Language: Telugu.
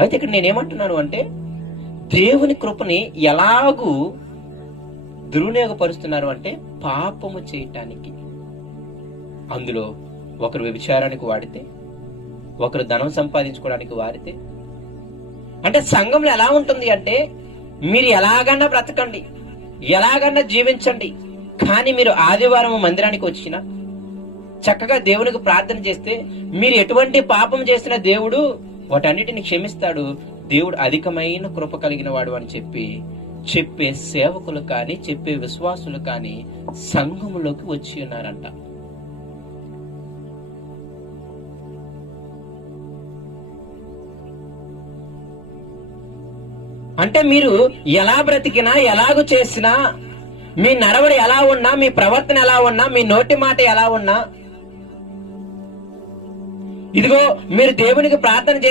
అయితే ఇక్కడ నేనేమంటున్నాను అంటే, దేవుని కృపని ఎలాగూ దుర్వినియోగపరుస్తున్నారు అంటే పాపము చేయటానికి. అందులో ఒకరు వ్యభిచారానికి వాడితే, ఒకరు ధనం సంపాదించుకోవడానికి వాడితే. అంటే సంఘంలో ఎలా ఉంటుంది అంటే, మీరు ఎలాగన్నా బ్రతకండి, ఎలాగన్నా జీవించండి, కానీ మీరు ఆదివారం మందిరానికి వచ్చినా, చక్కగా దేవునికి ప్రార్థన చేస్తే, మీరు ఎటువంటి పాపం చేసిన దేవుడు వాటన్నిటిని క్షమిస్తాడు, దేవుడు అధికమైన కృప కలిగిన వాడు అని చెప్పే సేవకులు కానీ, చెప్పే విశ్వాసులు కానీ సంఘములోకి వచ్చి ఉన్నారంట. అంటే మీరు ఎలా బ్రతికినా, ఎలాగూ చేసినా, మీ నడవడి ఎలా ఉన్నా, మీ ప్రవర్తన ఎలా ఉన్నా, మీ నోటి మాట ఎలా ఉన్నా, ఇదిగో మీరు దేవునికి ప్రార్థన చేస్తే